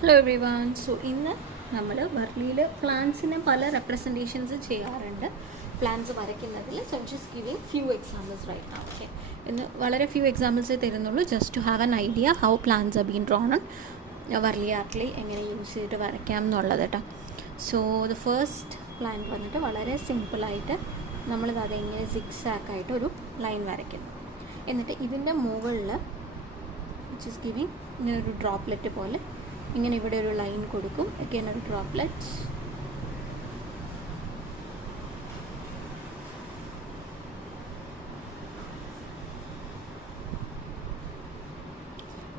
Hello every one. So ഇന്ന് നമ്മൾ വർലിയിൽ പ്ലാന്റ്സിനെ പല റെപ്രസെൻറ്റേഷൻസ് ചെയ്യാറുണ്ട് പ്ലാന്റ്സ് വരയ്ക്കുന്നതിൽ. So just giving few examples right now. Okay, ഇന്ന് വളരെ ഫ്യൂ എക്സാമ്പിൾസേ തരുന്നുള്ളൂ, just to have an idea how plants are been drawn on Warli ആർട്ടിൽ എങ്ങനെ യൂസ് ചെയ്തിട്ട് വരയ്ക്കാം എന്നുള്ളത് കേട്ടോ. സോ ദ ഫസ്റ്റ് പ്ലാന്റ് വന്നിട്ട് വളരെ സിമ്പിളായിട്ട് നമ്മളിത് അതെങ്ങനെ സിക്സാക്കായിട്ട് ഒരു ലൈൻ വരയ്ക്കുന്നു. എന്നിട്ട് ഇതിൻ്റെ മുകളിൽ ജസ്റ്റ് ഗിവിങ് ഇങ്ങനെ ഒരു ഡ്രോപ്ലെറ്റ് പോലെ ഇങ്ങനെ ഇവിടെ ഒരു ലൈൻ കൊടുക്കും. അഗൈൻ ഒരു ഡ്രോപ്ലെറ്റ്,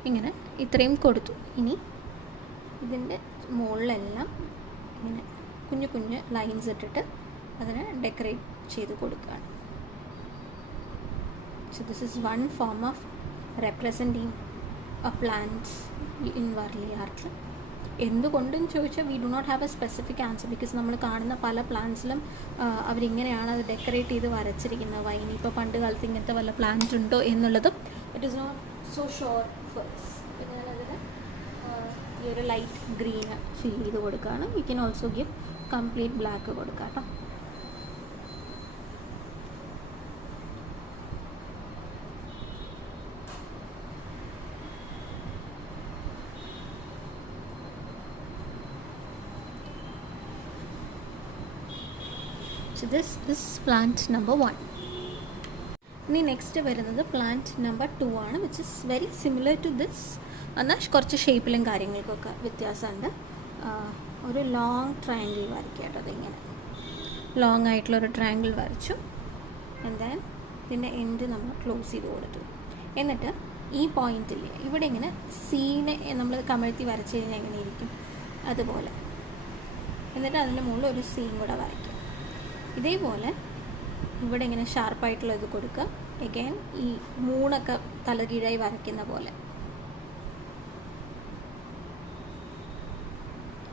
ഇങ്ങനെ ഇത്രയും കൊടുത്തു. ഇനി ഇതിൻ്റെ മുകളിലെല്ലാം ഇങ്ങനെ കുഞ്ഞു കുഞ്ഞു ലൈൻസ് ഇട്ടിട്ട് അതിനെ ഡെക്കറേറ്റ് ചെയ്ത് കൊടുക്കുകയാണ്. So this is one form of representing a plants in Warli art. എന്തുകൊണ്ടെന്ന് ചോദിച്ചാൽ we do not have a specific answer, because നമ്മൾ കാണുന്ന പല പ്ലാന്റ്സിലും അവരിങ്ങനെയാണ് അത് ഡെക്കറേറ്റ് ചെയ്ത് വരച്ചിരിക്കുന്നത്. വൈനി ഇപ്പോൾ പണ്ട് കാലത്ത് ഇങ്ങനത്തെ വല്ല പ്ലാന്റ് ഉണ്ടോ എന്നുള്ളതും it is not so sure first. അപ്പോൾ ഞാനതിന് ഈ ഒരു ലൈറ്റ് ഗ്രീന് ഫിൽ ചെയ്ത് കൊടുക്കുകയാണ്. You can also give complete black കൊടുക്കാം കേട്ടോ. So this is plant number 1. ഇനി നെക്സ്റ്റ് വരുന്നത് പ്ലാന്റ് നമ്പർ 2 ആണ്, which is very similar to this. എന്നാൽ കുറച്ച് ഷേപ്പിലും കാര്യങ്ങൾക്കൊക്കെ വ്യത്യാസമുണ്ട്. ഒരു ലോങ് ട്രയാങ്കിൾ വരയ്ക്കുക കേട്ടോ. അതിങ്ങനെ ലോങ് ആയിട്ടുള്ളൊരു ട്രയാങ്കിൾ വരച്ചു. ആൻഡ് ദെൻ ഇതിൻ്റെ എൻഡ് നമ്മൾ ക്ലോസ് ചെയ്ത് കൊടുത്തു. എന്നിട്ട് ഈ പോയിന്റിൽ ഇവിടെ ഇങ്ങനെ സീനെ നമ്മൾ കമഴ്ത്തി വരച്ച് കഴിഞ്ഞാൽ എങ്ങനെ ഇരിക്കും അതുപോലെ. എന്നിട്ട് അതിൻ്റെ മുകളിൽ ഒരു സീൻ കൂടെ വരയ്ക്കും. ഇതേപോലെ ഇവിടെ ഇങ്ങനെ ഷാർപ്പായിട്ടുള്ള ഇത് കൊടുക്കുക. എഗെയിൻ ഈ മൂണൊക്കെ തലകീഴായി വരയ്ക്കുന്ന പോലെ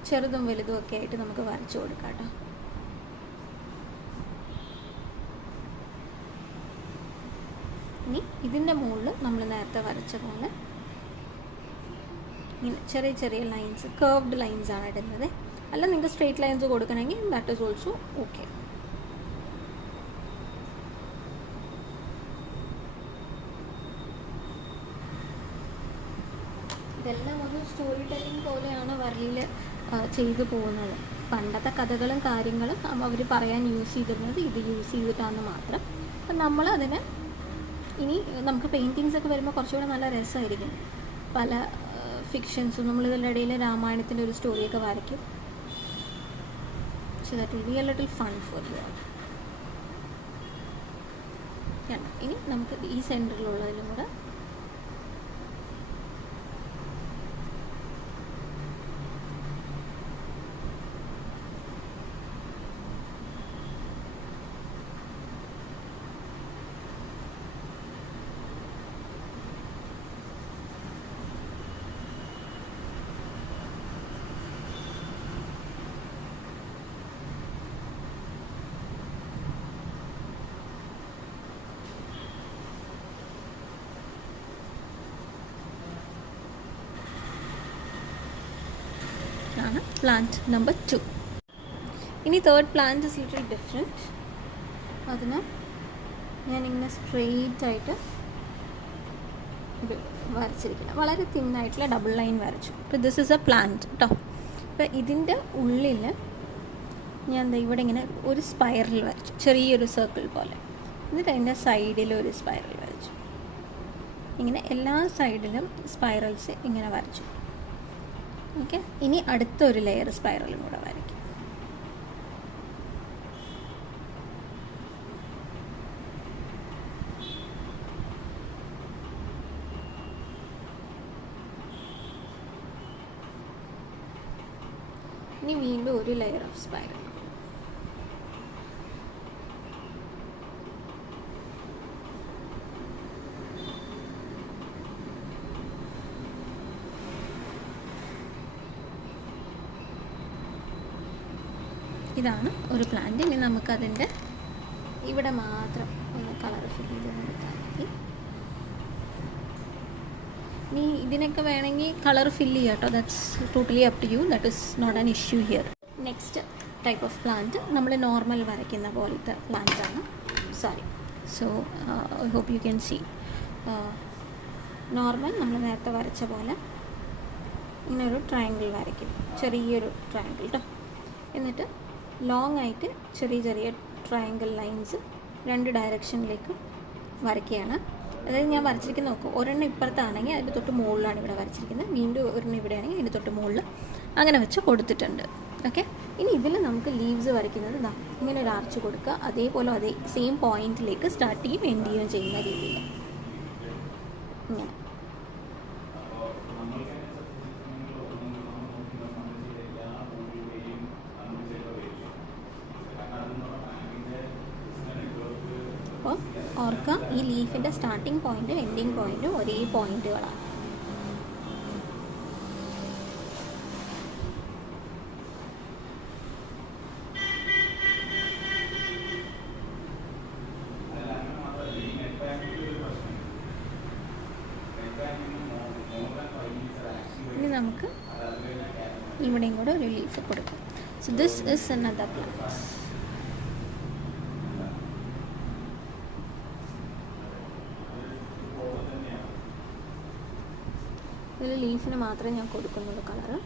ചെറുതും വലുതും ഒക്കെ ആയിട്ട് നമുക്ക് വരച്ചു കൊടുക്കാം കേട്ടോ. ഇനി ഇതിൻ്റെ മുകളിൽ നമ്മൾ നേരത്തെ വരച്ച പോലെ ഇങ്ങനെ ചെറിയ ചെറിയ ലൈൻസ്, കർവ്ഡ് ലൈൻസ് ആണ് ഇടുന്നത്. അല്ല നിങ്ങൾക്ക് സ്ട്രെയിറ്റ് ലൈൻസ് കൊടുക്കണമെങ്കിൽ ദാറ്റ് ഈസ് ഓൾസോ ഓക്കെ. ഇതെല്ലാം ഒരു സ്റ്റോറി ടെല്ലിംഗ് പോലെയാണ് വർലിയിൽ ചെയ്തു പോകുന്നത്. പണ്ടത്തെ കഥകളും കാര്യങ്ങളും അവർ പറയാൻ യൂസ് ചെയ്തിരുന്നത് ഇത് യൂസ് ചെയ്തിട്ടാണ് മാത്രം. അപ്പം നമ്മളതിന് ഇനി നമുക്ക് പെയിൻറ്റിങ്സൊക്കെ വരുമ്പോൾ കുറച്ചുകൂടെ നല്ല രസമായിരിക്കും. പല ഫിക്ഷൻസും നമ്മളിതിൻ്റെ ഇടയിൽ രാമായണത്തിൻ്റെ ഒരു സ്റ്റോറിയൊക്കെ വരയ്ക്കും. So that will be A little fun for you. ഇനി നമുക്ക് ഈ സെൻറ്ററിലുള്ളതിലും കൂടെ ആണ് പ്ലാന്റ് നമ്പർ 2. ഇനി third plant is little different. അതിന് ഞാനിങ്ങനെ സ്ട്രെയിറ്റ് ആയിട്ട് ഒരു വരച്ചിരിക്കണം. വളരെ തിന്നായിട്ടുള്ള ഡബിൾ ലൈൻ വരച്ചു. അപ്പോൾ ദിസ് ഇസ് എ പ്ലാന്റ് കേട്ടോ. അപ്പോൾ ഇതിൻ്റെ ഉള്ളിൽ ഞാൻ എന്താ ഇവിടെ ഇങ്ങനെ ഒരു സ്പൈറൽ വരച്ചു, ചെറിയൊരു സർക്കിൾ പോലെ. എന്നിട്ട് അതിൻ്റെ സൈഡിൽ ഒരു സ്പൈറൽ വരച്ചു. ഇങ്ങനെ എല്ലാ സൈഡിലും സ്പൈറൽസ് ഇങ്ങനെ വരച്ചു. ഓക്കെ, ഇനി അടുത്തൊരു ലെയർ സ്പൈറലും കൂടെ വരയ്ക്കും. ഇനി വീണ്ടും ഒരു ലെയർ ഓഫ് സ്പൈറൽ. ഇതാണ് ഒരു പ്ലാന്റ്. ഇനി നമുക്കതിൻ്റെ ഇവിടെ മാത്രം ഒന്ന് കളർ ഫിൽ ചെയ്ത് കൊടുത്താൽ മതി. ഇനി ഇതിനൊക്കെ വേണമെങ്കിൽ കളർ ഫില്ല് ചെയ്യാം കേട്ടോ. That's totally up to you. That is not an issue here. Next type of plant നമ്മൾ നോർമൽ വരയ്ക്കുന്ന പോലത്തെ പ്ലാന്റാണ്. Sorry. So I hope you can see. Normal നമ്മൾ നേരത്തെ വരച്ച പോലെ ഇങ്ങനൊരു ട്രയാങ്കിൾ വരയ്ക്കും, ചെറിയൊരു ട്രയാങ്കിൾ കേട്ടോ. എന്നിട്ട് ലോങ് ആയിട്ട് ചെറിയ ചെറിയ ട്രയാങ്കിൾ ലൈൻസ് 2 ഡയറക്ഷനിലേക്ക് വരയ്ക്കുകയാണ്. അതായത് ഞാൻ വരച്ചിരിക്കുന്ന നോക്കും, ഒരെണ്ണം ഇപ്പുറത്താണെങ്കിൽ അതിൻ്റെ തൊട്ട് മുകളിലാണ് ഇവിടെ വരച്ചിരിക്കുന്നത്, വീണ്ടും ഒരെണ്ണം ഇവിടെയാണെങ്കിൽ അതിൻ്റെ തൊട്ട് മുകളിൽ അങ്ങനെ വെച്ച് കൊടുത്തിട്ടുണ്ട്. ഓക്കെ. ഇനി ഇതിൽ നമുക്ക് ലീവ്സ് വരയ്ക്കുന്നത് ഇങ്ങനെ ഒരു ആർച്ച് കൊടുക്കുക, അതേപോലെ അതേ സെയിം പോയിന്റിലേക്ക് സ്റ്റാർട്ട് ചെയ്യും എൻഡ് ചെയ്യുകയും ചെയ്യുന്ന രീതിയിൽ ഇങ്ങനെ. അപ്പോൾ ഓർക്കുക, ഈ ലീഫിൻ്റെ സ്റ്റാർട്ടിങ് പോയിൻറ്റും എൻഡിങ് പോയിൻറ്റും ഒരേ പോയിൻറ്റുകളാണ്. ഇനി നമുക്ക് ഇവിടെയും കൂടെ ഒരു ലീഫ് കൊടുക്കാം. So this is another plant. ഇതിൽ ലീഫിന് മാത്രമേ ഞാൻ കൊടുക്കുന്നുള്ളൂ കളറ്.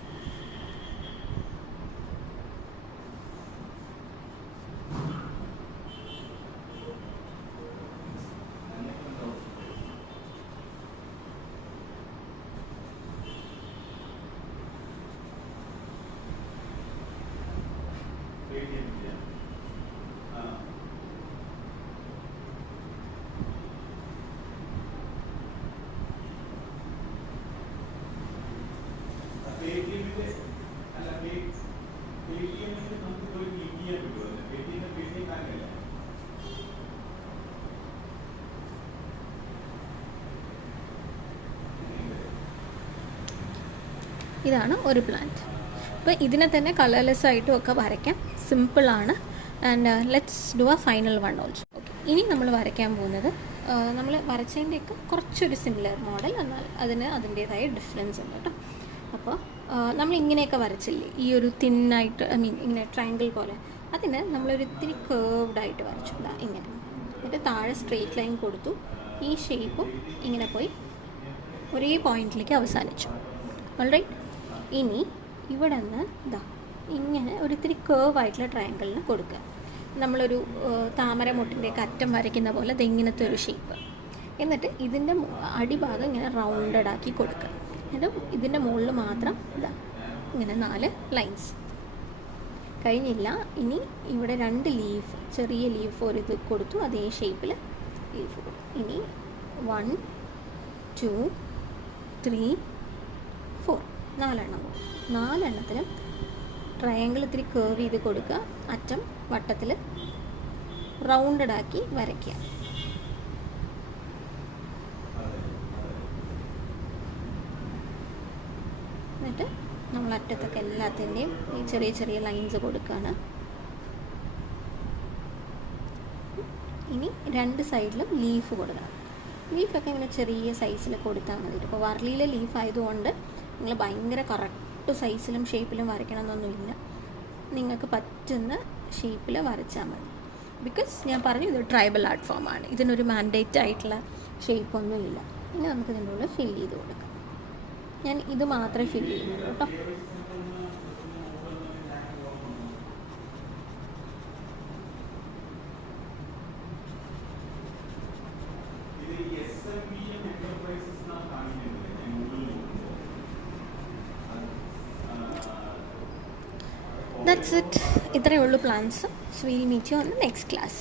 ഇതാണ് ഒരു പ്ലാന്റ്. അപ്പോൾ ഇതിനെ തന്നെ കളർലെസ് ആയിട്ടും ഒക്കെ വരയ്ക്കാം, സിമ്പിളാണ്. And let's do A final one also. Okay. ഇനി നമ്മൾ വരയ്ക്കാൻ പോകുന്നത് നമ്മൾ വരച്ചതിൻ്റെയൊക്കെ കുറച്ചൊരു സിമിലർ മോഡൽ, എന്നാൽ അതിൻ്റേതായ ഡിഫറൻസ് ഉണ്ട് കേട്ടോ. അപ്പോൾ നമ്മൾ ഇങ്ങനെയൊക്കെ വരച്ചില്ലേ, ഈ ഒരു തിന്നായിട്ട്, ഐ മീൻ ഇങ്ങനെ ട്രയാങ്കിൾ പോലെ, അതിന് നമ്മളൊരു ഇത്തിരി കേർവ്ഡായിട്ട് വരച്ചു ഇങ്ങനെ. എന്നിട്ട് താഴെ സ്ട്രെയിറ്റ് ലൈൻ കൊടുത്തു, ഈ ഷേപ്പും ഇങ്ങനെ പോയി ഒരേ പോയിന്റിലേക്ക് അവസാനിച്ചു. ഓൾറൈറ്റ്. ഇനി ഇവിടെ നിന്ന് ഇങ്ങനെ ഒരു ഇത്തിരി കേർവായിട്ടുള്ള ട്രയാങ്കിളിന് കൊടുക്കുക. നമ്മളൊരു താമര മുട്ടിൻ്റെയൊക്കെ അറ്റം വരയ്ക്കുന്ന പോലെ ഇങ്ങനത്തെ ഒരു ഷേപ്പ്. എന്നിട്ട് ഇതിൻ്റെ അടിഭാഗം ഇങ്ങനെ റൗണ്ടഡ് ആക്കി കൊടുക്കുക. എന്നിട്ട് ഇതിൻ്റെ മുകളിൽ മാത്രം ഇങ്ങനെ 4 ലൈൻസ്. കഴിഞ്ഞില്ല. ഇനി ഇവിടെ 2 ലീഫ്, ചെറിയ ലീഫ് ഒരു ഇത് കൊടുത്തു, അതേ ഷേപ്പിൽ ലീഫ് കൊടുത്തു. ഇനി 1 2 3 4 4 4 ട്രയാങ്കിൾ ഇത്തിരി കേർവ് ചെയ്ത് കൊടുക്കുക, അറ്റം വട്ടത്തിൽ റൗണ്ടഡ് ആക്കി വരയ്ക്കുക. എന്നിട്ട് നമ്മൾ അറ്റത്തൊക്കെ എല്ലാത്തിൻ്റെയും ഈ ചെറിയ ചെറിയ ലൈൻസ് കൊടുക്കുകയാണ്. ഇനി 2 സൈഡിലും ലീഫ് കൊടുക്കണം. ലീഫൊക്കെ ഇങ്ങനെ ചെറിയ സൈസിൽ കൊടുത്താൽ മതി. ഇപ്പോൾ വർലിയിലെ ലീഫ് ആയതുകൊണ്ട് നിങ്ങൾ ഭയങ്കര കറക്റ്റ് സൈസിലും ഷേപ്പിലും വരയ്ക്കണമെന്നൊന്നുമില്ല, നിങ്ങൾക്ക് പറ്റുന്ന ഷേപ്പിൽ വരച്ചാൽ മതി. ബിക്കോസ് ഞാൻ പറഞ്ഞു ഇത് ട്രൈബൽ ആർട്ട് ഫോമാണ്, ഇതിനൊരു മാൻഡേറ്റ് ആയിട്ടുള്ള ഷേപ്പൊന്നുമില്ല. ഇനി നമുക്ക് ഇതിൻ്റെ ഉള്ളിൽ ഫില്ല് ചെയ്ത് കൊടുക്കാം. ഞാൻ ഇത് മാത്രമേ ഫില്ല് ചെയ്യുന്നുള്ളൂ കേട്ടോ. That's it. ഇത്രയേ ഉള്ളൂ plans. So we'll meet you on the next class.